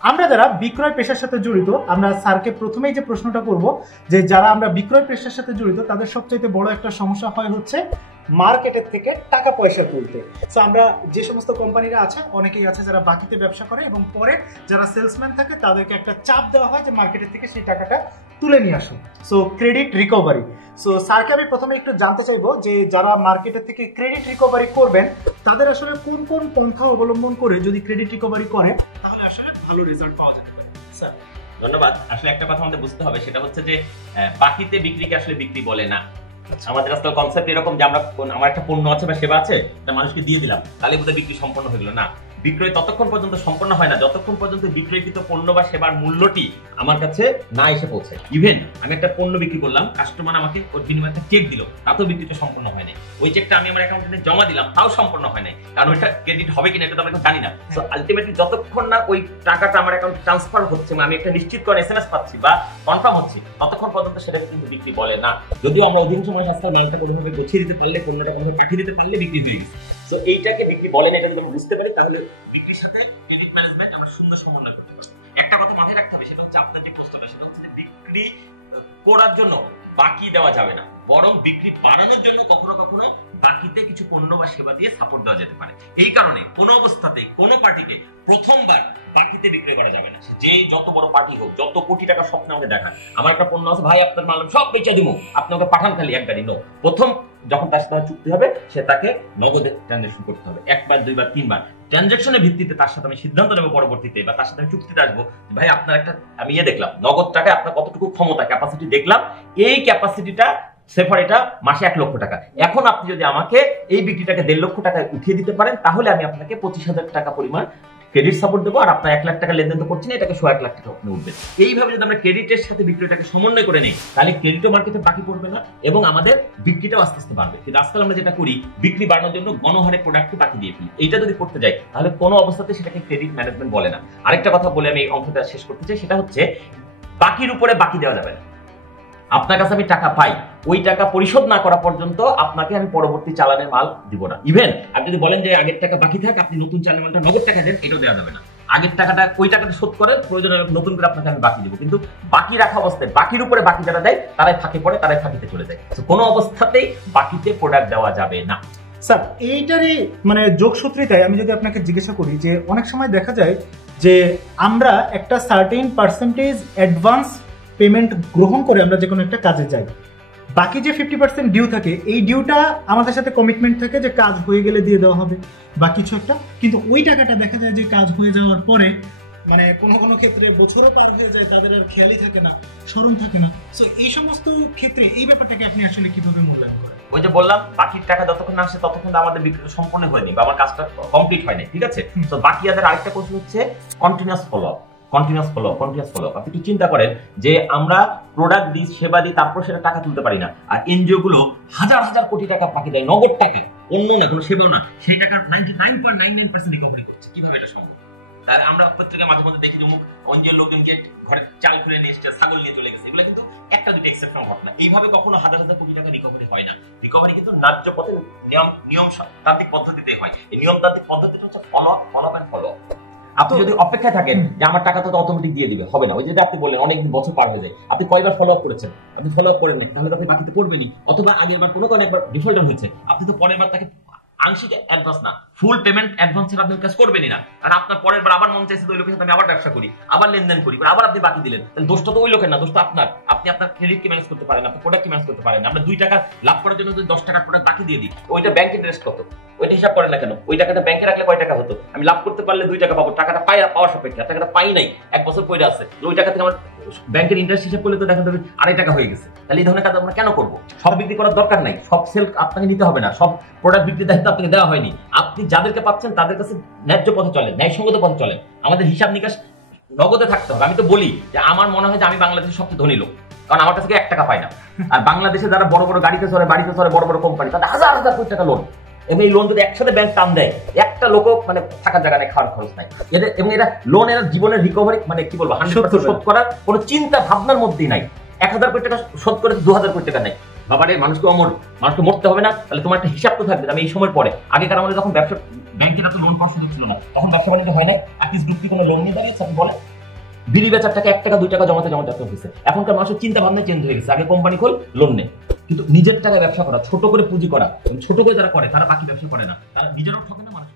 আমরা যারা বিক্রয় পেশার সাথে জড়িত, আমরা স্যারকে প্রথমেই যে প্রশ্নটা করব যে যারা আমরা বিক্রয় পেশার সাথে জড়িত তাদের সবচাইতে বড় একটা সমস্যা হয় হচ্ছে মার্কেটের থেকে টাকা পয়সা তুলতে। সো আমরা যে সমস্ত কোম্পানিরা আছে, অনেকেই আছে যারা বাকিতে ব্যবসা করে এবং পরে যারা সেলসম্যান থাকে তাদেরকে একটা চাপ দেওয়া হয় যে মার্কেটের থেকে সেই টাকাটা তুলে নিয়ে আসুন। So credit recovery. সো স্যারকে আমি প্রথমে একটু জানতে চাইবো যে যারা মার্কেটের থেকে ক্রেডিট রিকভারি করবেন তাদের আসলে কোন কোন পন্থা অবলম্বন করে যদি ক্রেডিট রিকভারি করেন তাহলে আসলে ভালো রেজাল্ট পাওয়া যেতে পারে। স্যার ধন্যবাদ। আসলে একটা কথা আমাদের বুঝতে হবে, সেটা হচ্ছে যে বাকিতে বিক্রিকে আসলে বিক্রি বলে না। আমাদের আসলে কনসেপ্ট এরকম যে আমরা আমার একটা পণ্য আছে বা সেবা আছে, এটা মানুষকে দিয়ে দিলাম, তাহলে বোধহয় বিক্রি সম্পন্ন হয়ে গেল না। বিক্রয় ততক্ষণ পর্যন্ত সম্পন্ন হয় না যতক্ষণ পর্যন্ত বিক্রয়কৃত পণ্য বা সেবার মূল্যটি আমার কাছে না এসে পৌঁছায়। ইভেন আমি একটা পণ্য বিক্রি করলাম, কাস্টমার আমাকে ওর বিনিময়ে একটা চেক দিল, তাতেও বিক্রিটা সম্পন্ন হয় নাই। ওই চেকটা আমি আমার অ্যাকাউন্টে জমা দিলাম, তাও সম্পন্ন হয় নাই, কারণ ওইটা ক্রেডিট হবে কিনা এটা তো আমরা জানি না। সো আলটিমেটলি যতক্ষণ না ওই টাকাটা আমার অ্যাকাউন্টে ট্রান্সফার হচ্ছে, আমি একটা নিশ্চিত করে এসএমএস পাচ্ছি বা কনফার্ম হচ্ছি, ততক্ষণ পর্যন্ত সেটা কিন্তু বিক্রি বলে না। যদিও আমরা অধিকাংশ সময় আজকাল মালটা কোনোভাবে গুছিয়ে দিতে পারলে, পণ্যটা কোনোভাবে পাঠিয়ে দিতে পারলে বিক্রি হয়ে গেছে। সো এইটাকে বিক্রি বলে না, এটা যদি আমরা বুঝতে পারি তাহলে বিক্রির সাথে ক্রেডিট ম্যানেজমেন্ট আমরা সুন্দর সমন্বয় করতে পারি। একটা কথা মাথায় রাখতে হবে, সেটা হচ্ছে আপনার যে প্রশ্নটা, সেটা হচ্ছে যে বিক্রি করার জন্য বাকি দেওয়া যাবে না, বরং বিক্রি বাড়ানোর জন্য কখনো কখনো বাকিতে কিছু পণ্য বা সেবা দিয়ে সাপোর্ট দেওয়া যেতে পারে। এই কারণে কোনো অবস্থাতেই কোনো পার্টিকে প্রথমবার বাকিতে বিক্রি করা যাবে না। যে যত বড় পার্টি হোক, যত কোটি টাকার স্বপ্ন আমাকে দেখান, আমার একটা পণ্য আছে ভাই, আপনার মাল সব বেচে দিব, আপনি ওকে পাঠান খালি এক গাড়ি। নো, প্রথম যখন তার সাথে চুক্তি হবে সে তাকে নগদে ট্রানজাকশন করতে হবে, একবার দুইবার তিনবার। ট্রানজাকশনের ভিত্তিতে তার সাথে আমি সিদ্ধান্ত নেব পরবর্তীতে, বা তার সাথে আমি চুক্তিতে আসবো ভাই আপনার একটা আমি দেখলাম নগদ টাকায় আপনার কতটুকু ক্ষমতা ক্যাপাসিটি দেখলাম, এই ক্যাপাসিটিটা সেফার এটা মাসে 1 লক্ষ টাকা। এখন আপনি যদি আমাকে এই বিক্রিটাকে 1.5 লক্ষ টাকায় উঠিয়ে দিতে পারেন তাহলে আমি আপনাকে 25,000 টাকা পরিমাণ ক্রেডিট সাপোর্ট দেবো, আর আপনার 1 লাখ টাকা লেনদেন তো করছেন, এটাকে 1.5 লাখ টাকা আপনি উঠবেন। এইভাবে যদি আমরা ক্রেডিটের সাথে বিক্রিটাকে সমন্বয় করে নেই তাহলে ক্রেডিটও মার্কেটে বাকি পড়বে না এবং আমাদের বিক্রিটাও আস্তে আস্তে বাড়বে। কিন্তু আজকাল আমরা যেটা করি, বিক্রি বাড়ানোর জন্য গণহারে প্রোডাক্টকে বাকি দিয়ে ফেলি। এইটা যদি করতে যাই তাহলে কোনো অবস্থাতে সেটাকে ক্রেডিট ম্যানেজমেন্ট বলে না। আরেকটা কথা বলে আমি এই অংশটা শেষ করতে চাই, সেটা হচ্ছে বাকির উপরে বাকি দেওয়া যাবে না। আপনার কাছে আমি টাকা পাই, ওই টাকা পরিশোধ না করা পর্যন্ত আপনাকে আমি পরবর্তী চালানের মাল দিব না। ইভেন আপনি যদি বলেন যে আগের টাকা বাকি থাকে, আপনি নতুন চালানের মালটা নগদ টাকা দেন, এটাও দেওয়া যাবে না। আগের টাকাটা ওই টাকাটা শোধ করেন, প্রয়োজন নতুন করে আপনাকে আমি বাকি দিব, কিন্তু বাকি রাখা অবস্থায় বাকির উপরে বাকি যারা দেয় তারাই ফাঁকে পড়ে, তারাই ফাঁকিতে চলে যায়। কোনো অবস্থাতেই বাকিতে প্রোডাক্ট দেওয়া যাবে না। স্যার এইটারই মানে যোগসূত্রিতায় আমি যদি আপনাকে জিজ্ঞাসা করি যে অনেক সময় দেখা যায় যে আমরা একটা সার্টেন পার্সেন্টেজ অ্যাডভান্স পেমেন্ট গ্রহণ করে আমরা যে কোনো একটা কাজে যাই, বাকি যে 50% ডিউ থাকে, এই ডিউটা আমাদের সাথে কমিটমেন্ট থাকে যে কাজ হয়ে গেলে দিয়ে দেওয়া হবে বা কিছু একটা, কিন্তু ওই টাকাটা দেখা যায় যে কাজ হয়ে যাওয়ার পরে মানে কোনো কোনো ক্ষেত্রে বছরও পার হয়ে যায়, তাদের আর খেয়ালই থাকে না, স্মরণ থাকে না। সো এই সমস্ত ক্ষেত্রে এই ব্যাপারটাকে আপনি আসলে কিভাবে মূল্যায়ন করেন? ওই যে বললাম, বাকির টাকা যতক্ষণ না আসে ততক্ষণ আমাদের বিক্রি সম্পূর্ণ হয়নি বা আমার কাজটা কমপ্লিট হয়নি, ঠিক আছে? তো বাকি আমাদের আরেকটা কৌশল হচ্ছে continuous follow up. Continuous follow up. আপনি একটু চিন্তা করেন যে আমরা প্রোডাক্ট দিই, সেবা দিই, তারপর সেটা টাকা তুলতে পারি না, আর এনজিও গুলো হাজার হাজার কোটি টাকা বাকি দেয় নগদ টাকা, অন্য না কোনো সেবাও না, সেই টাকার 99.99% রিকভারি করছে। কিভাবে এটা সম্ভব? আর আমরা পত্রিকায় মাঝে মধ্যে দেখি যেমন অঞ্জের লোকজন গিয়ে ঘরে চাল খুলে নিয়ে এসছে, ছাগল নিয়ে চলে গেছে, এগুলো কিন্তু একটা দুটো এক্সেপশনাল ঘটনা। এইভাবে কখনো হাজার হাজার কোটি টাকা রিকভারি হয় না। রিকভারি কিন্তু ন্যায্য পথে নিয়মতান্ত্রিক পদ্ধতিতে হয়। এই নিয়মতান্ত্রিক পদ্ধতিটা হচ্ছে ফলো আপ। আপনি যদি অপেক্ষায় থাকেন যে আমার টাকা তো অটোমেটিক দিয়ে দিবে, হবে না। ওই যে আপনি বললেন অনেকদিন বছর পার হয়ে যায়, আপনি কয়বার ফলো আপ করেছেন? আপনি ফলো আপ করেন নাই, তাহলে আপনি বাকিতে পড়বেনই। অথবা আগে এবার কোনো কারণে একবার ডিফল্ট হয়েছে, আপনি তো পরের বার তাকে আংশিক অ্যাডভান্স না, ফুল পেমেন্ট অ্যাডভান্সের আপনি কাজ করবেনই না, কারণ আপনার পরের বার আবার মন চাইছে ওই লোকের সাথে আমি আবার ব্যবসা করি, আবার লেনদেন করি, আবার আপনি বাকি দিলেন, তাহলে দোষটা তো ওই লোকের না, দোষটা আপনার। আপনি আপনার ক্রেডিটকে ম্যানেজ করতে পারেন, আপনার প্রোডাক্টকে ম্যানেজ করতে পারেন। আমরা 2 টাকা লাভ করার জন্য যদি 10 টাকার প্রোডাক্ট বাকি দিয়ে দিই, ওইটা ব্যাংক ইন্টারেস্ট কত, ওইটা হিসাব করেন না কেন? ওই টাকাটা ব্যাংকে রাখলে কয় টাকা হতো? আমি লাভ করতে পারলে 2 টাকা পাবো, টাকাটা পাওয়ার সাপেক্ষে, টাকাটা পাই নাই, 1 বছর পরে আছে, ওই টাকা থেকে আমার ব্যাংকের ইন্টারেস্ট হিসাব করলে তো দেখা যাবে 2.5 টাকা হয়ে গেছে। তাহলে এই ধরনের কাজ আমরা কেন করবো? সব বিক্রি করার দরকার নাই, সব সেল আপনাকে নিতে হবে না, সব প্রোডাক্ট বিক্রির দায়িত্ব আপনাকে দেওয়া হয়নি। আপনি যাদেরকে পাচ্ছেন তাদের কাছে ন্যায্য পথে চলেন, ন্যায়সঙ্গত পথে চলেন। আমাদের হিসাব নিকাশ নগদে থাকতে হবে। আমি তো বলি যে আমার মনে হয় যে আমি বাংলাদেশের সবচেয়ে ধনী লোক, কারণ আমার কাছে 1 টাকা পাই না। আর বাংলাদেশে যারা বড় বড় গাড়িতে চলে, বাড়িতে চলে, বড় বড় কোম্পানি, তাদের হাজার হাজার কোটি টাকা লোন, এবং এই লোন যদি একসাথে ব্যাংক টান দেয়, একটা লোক মানে থাকার জায়গা নেই, খাওয়ার খরচ নাই এদের, এবং এরা লোন এরা জীবনের রিকভারি মানে কি বলবো 100% শোধ করার কোনো চিন্তা ভাবনার মধ্যেই নাই। 1000 কোটি টাকা শোধ করে 2000 কোটি টাকা নেই। বাবারে, মানুষকে মরতে হবে না, তাহলে তোমার একটা হিসাব তো থাকবে। আমি এই সময় পরে আগেকার আমাদের যখন ব্যবসা ব্যাংকের এত লোন পাওয়ার সুযোগ ছিল না, তখন ব্যবসা বাণিজ্য হয় না, অ্যাটলিস্ট গ্রুপ কি কোনো লোন নিয়ে দাঁড়িয়েছে? আপনি বলেন বিড়ি বেচার টাকা 1 টাকা 2 টাকা জমাতে জমাতে একটা হয়েছে। এখনকার মানুষের চিন্তা ভাবনা চেঞ্জ হয়ে গেছে। আগে কোম্পানি খোল, লোন নে, কিন্তু নিজের টাকায় ব্যবসা করা, ছোট করে পুঁজি করা, ছোট করে যারা করে তারা বাকি ব্যবসা করে না, তারা নিজেরাও ঠকে না, মানুষ